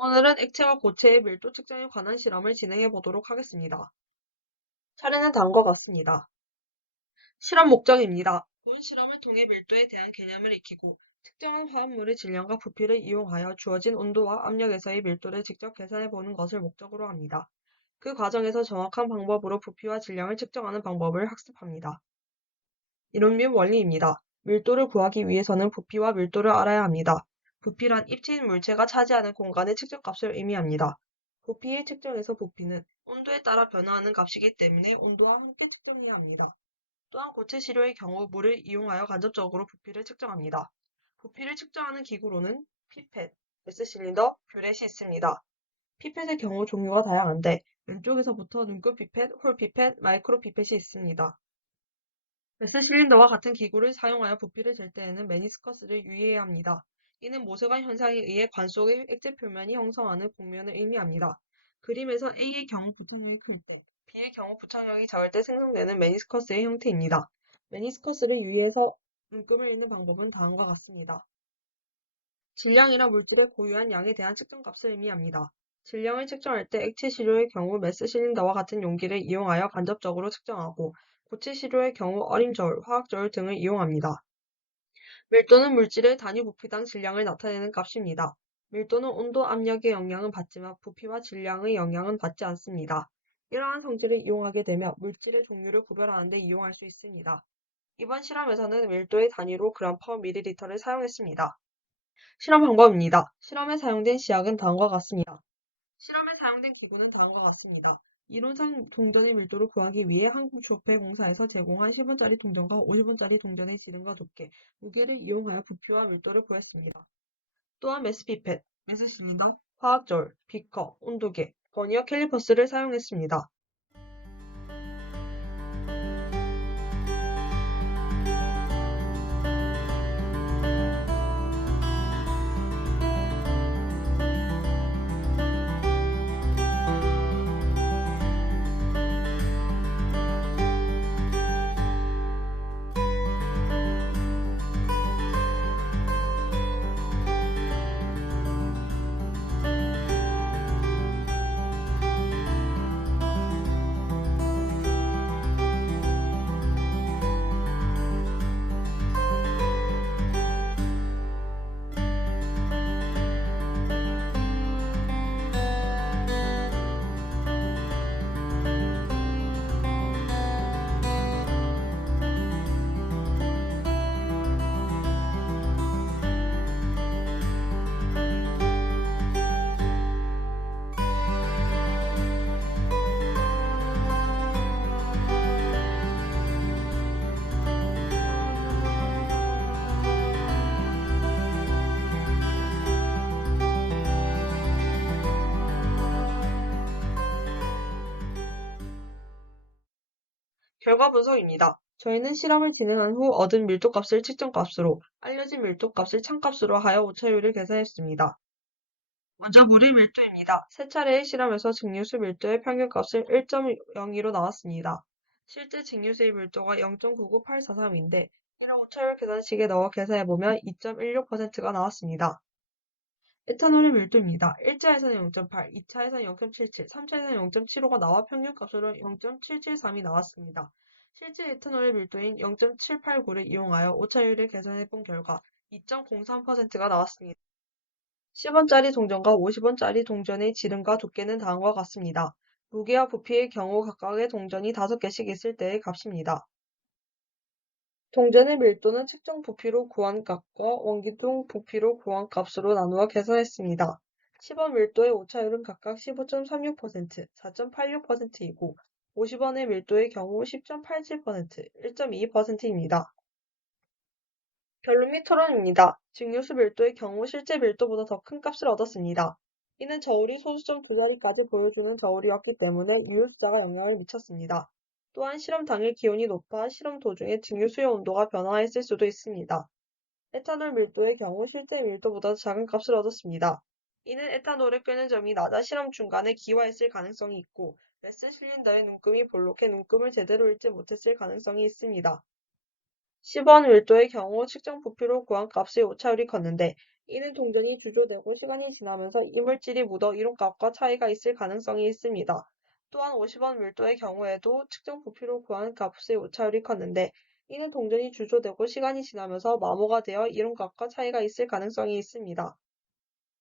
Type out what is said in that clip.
오늘은 액체와 고체의 밀도 측정에 관한 실험을 진행해 보도록 하겠습니다. 차례는 다음과 같습니다. 실험 목적입니다. 본 실험을 통해 밀도에 대한 개념을 익히고 특정한 화합물의 질량과 부피를 이용하여 주어진 온도와 압력에서의 밀도를 직접 계산해 보는 것을 목적으로 합니다. 그 과정에서 정확한 방법으로 부피와 질량을 측정하는 방법을 학습합니다. 이론 및 원리입니다. 밀도를 구하기 위해서는 부피와 밀도를 알아야 합니다. 부피란 입체인 물체가 차지하는 공간의 측정값을 의미합니다. 부피의 측정에서 부피는 온도에 따라 변화하는 값이기 때문에 온도와 함께 측정해야 합니다. 또한 고체 시료의 경우 물을 이용하여 간접적으로 부피를 측정합니다. 부피를 측정하는 기구로는 피펫, 메스실린더, 뷰렛이 있습니다. 피펫의 경우 종류가 다양한데 왼쪽에서부터 눈금 피펫, 홀 피펫, 마이크로 피펫이 있습니다. 메스 실린더와 같은 기구를 사용하여 부피를 잴 때에는 메니스커스를 유의해야 합니다. 이는 모세관 현상에 의해 관 속의 액체 표면이 형성하는 곡면을 의미합니다. 그림에서 A의 경우 부착력이 클 때, B의 경우 부착력이 작을 때 생성되는 메니스커스의 형태입니다. 메니스커스를 유의해서 눈금을 읽는 방법은 다음과 같습니다. 질량이란 물질의 고유한 양에 대한 측정값을 의미합니다. 질량을 측정할 때 액체 시료의 경우 메스 실린더와 같은 용기를 이용하여 간접적으로 측정하고 고체 시료의 경우 어림 저울, 화학 저울 등을 이용합니다. 밀도는 물질의 단위 부피당 질량을 나타내는 값입니다. 밀도는 온도, 압력의 영향은 받지만 부피와 질량의 영향은 받지 않습니다. 이러한 성질을 이용하게 되면 물질의 종류를 구별하는 데 이용할 수 있습니다. 이번 실험에서는 밀도의 단위로 그램 퍼 밀리리터를 사용했습니다. 실험 방법입니다. 실험에 사용된 시약은 다음과 같습니다. 실험에 사용된 기구는 다음과 같습니다. 이론상 동전의 밀도를 구하기 위해 한국조폐공사에서 제공한 10원짜리 동전과 50원짜리 동전의 지름과 두께, 무게를 이용하여 부피와 밀도를 구했습니다. 또한 메스피펫, 메스실린더, 화학저울, 비커, 온도계, 버니어 캘리퍼스를 사용했습니다. 결과 분석입니다. 저희는 실험을 진행한 후 얻은 밀도값을 측정값으로, 알려진 밀도값을 참값으로 하여 오차율을 계산했습니다. 먼저 물의 밀도입니다. 세 차례의 실험에서 증류수 밀도의 평균값을 1.02로 나왔습니다. 실제 증류수의 밀도가 0.99843인데 이를 오차율 계산식에 넣어 계산해보면 2.16%가 나왔습니다. 에탄올의 밀도입니다. 1차에서는 0.8, 2차에서는 0.77, 3차에서는 0.75가 나와 평균값으로 0.773이 나왔습니다. 실제 에탄올의 밀도인 0.789를 이용하여 오차율을 계산해본 결과 2.03%가 나왔습니다. 10원짜리 동전과 50원짜리 동전의 지름과 두께는 다음과 같습니다. 무게와 부피의 경우 각각의 동전이 5개씩 있을 때의 값입니다. 동전의 밀도는 측정 부피로 구한 값과 원기둥 부피로 구한 값으로 나누어 계산했습니다. 10원 밀도의 오차율은 각각 15.36%, 4.86%이고 50원의 밀도의 경우 10.87%, 1.22%입니다. 결론 및 토론입니다. 증류수 밀도의 경우 실제 밀도보다 더 큰 값을 얻었습니다. 이는 저울이 소수점 두 자리까지 보여주는 저울이었기 때문에 유효수자가 영향을 미쳤습니다. 또한 실험 당일 기온이 높아 실험 도중에 증류수의 온도가 변화했을 수도 있습니다. 에탄올 밀도의 경우 실제 밀도보다 작은 값을 얻었습니다. 이는 에탄올을 끄는 점이 낮아 실험 중간에 기화했을 가능성이 있고 메스 실린더의 눈금이 볼록해 눈금을 제대로 읽지 못했을 가능성이 있습니다. 10원 밀도의 경우 측정 부피로 구한 값의 오차율이 컸는데 이는 동전이 주조되고 시간이 지나면서 이물질이 묻어 이론값과 차이가 있을 가능성이 있습니다. 또한 50원 밀도의 경우에도 측정 부피로 구한 값의 오차율이 컸는데 이는 동전이 주조되고 시간이 지나면서 마모가 되어 이론값과 차이가 있을 가능성이 있습니다.